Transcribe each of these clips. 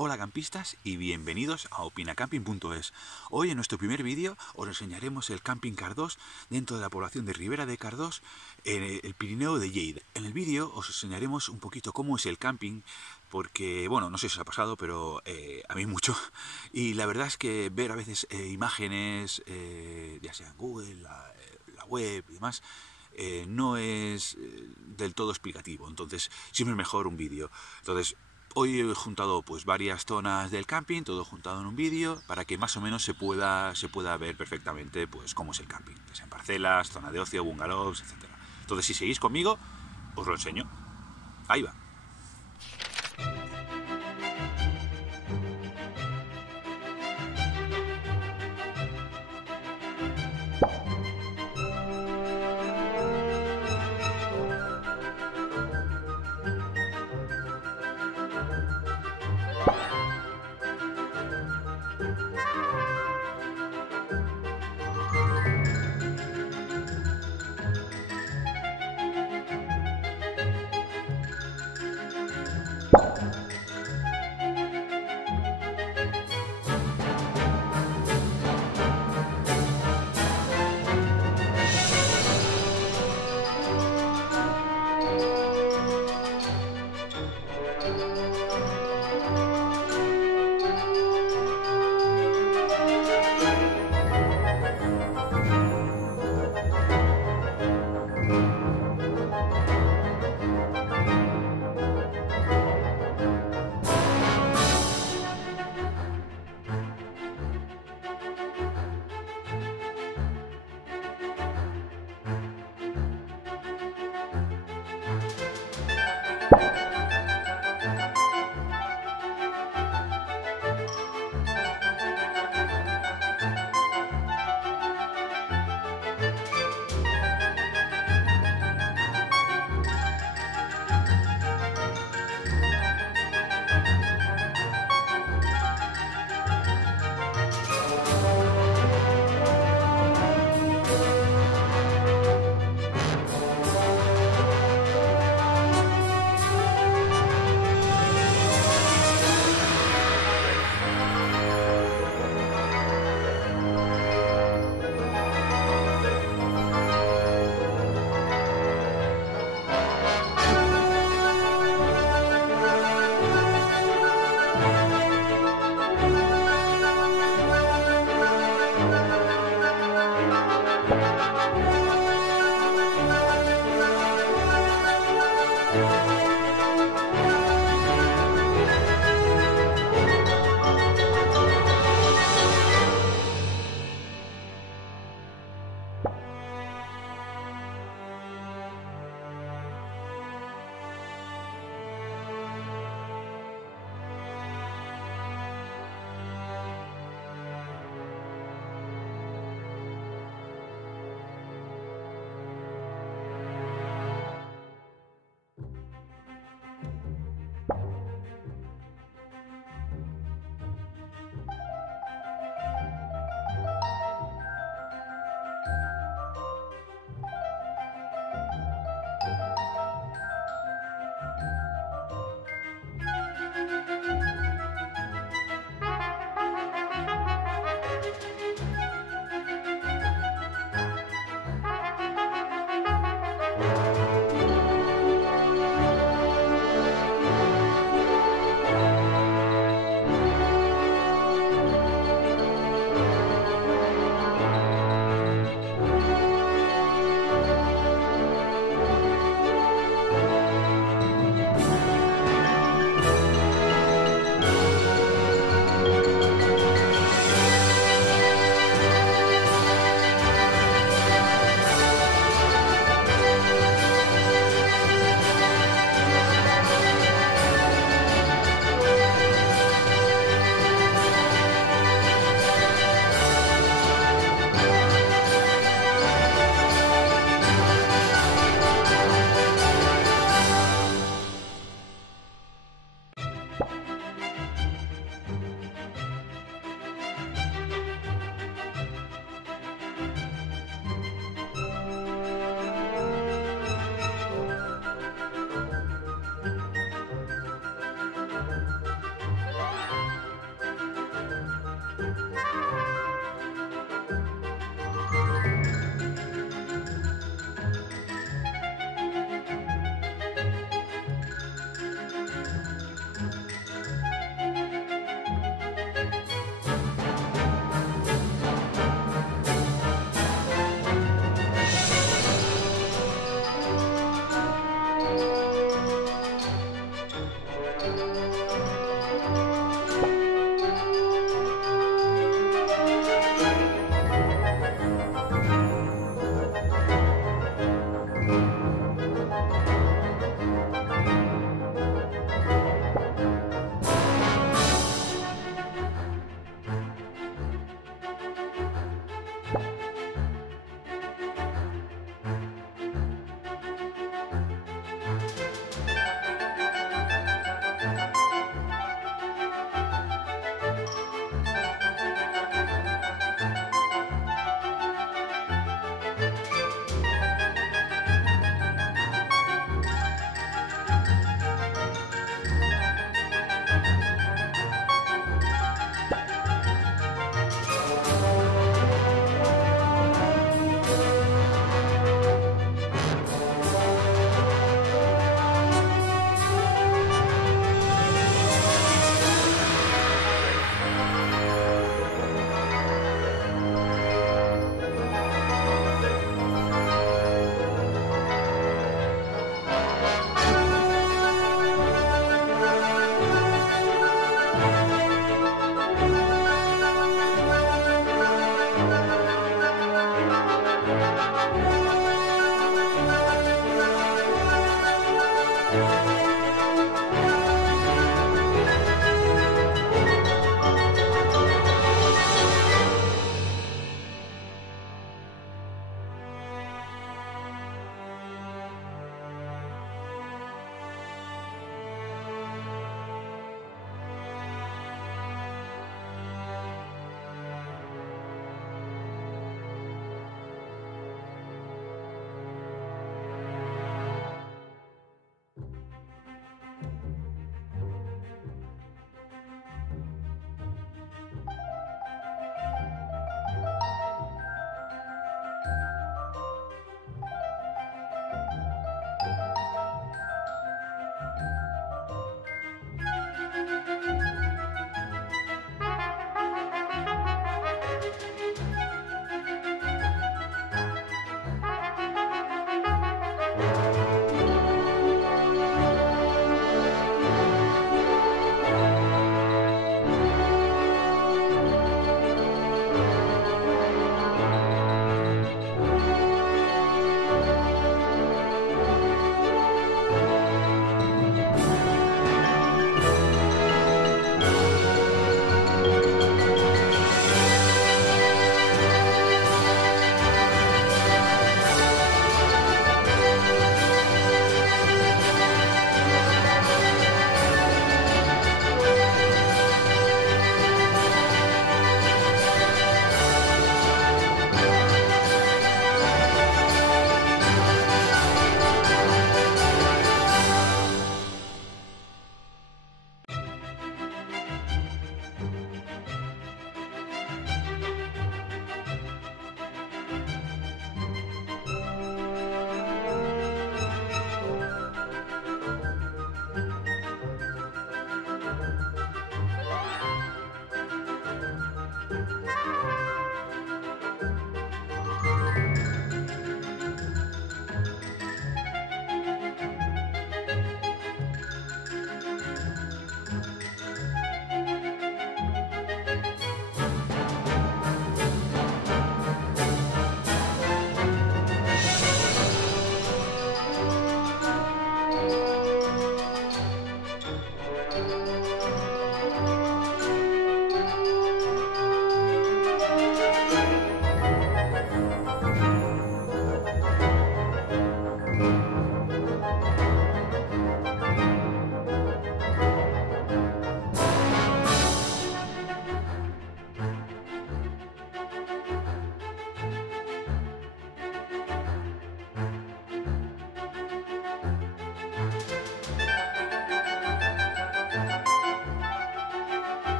Hola campistas y bienvenidos a opinacamping.es. Hoy en nuestro primer vídeo os enseñaremos el Camping Cardós dentro de la población de Ribera de Cardós en el Pirineo de Lleida. En el vídeo os enseñaremos un poquito cómo es el camping porque, bueno, no sé si os ha pasado, pero a mí mucho. Y la verdad es que ver a veces imágenes, ya sea en Google, la web y demás, no es del todo explicativo. Entonces siempre es mejor un vídeo. Entonces hoy he juntado pues varias zonas del camping, todo juntado en un vídeo, para que más o menos se pueda ver perfectamente pues cómo es el camping, ya sean parcelas, zona de ocio, bungalows, etcétera. Entonces si seguís conmigo, os lo enseño. Ahí va.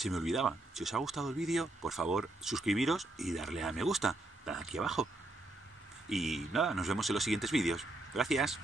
se me olvidaba. Si os ha gustado el vídeo, por favor, suscribiros y darle a me gusta, aquí abajo. Y nada, nos vemos en los siguientes vídeos. Gracias.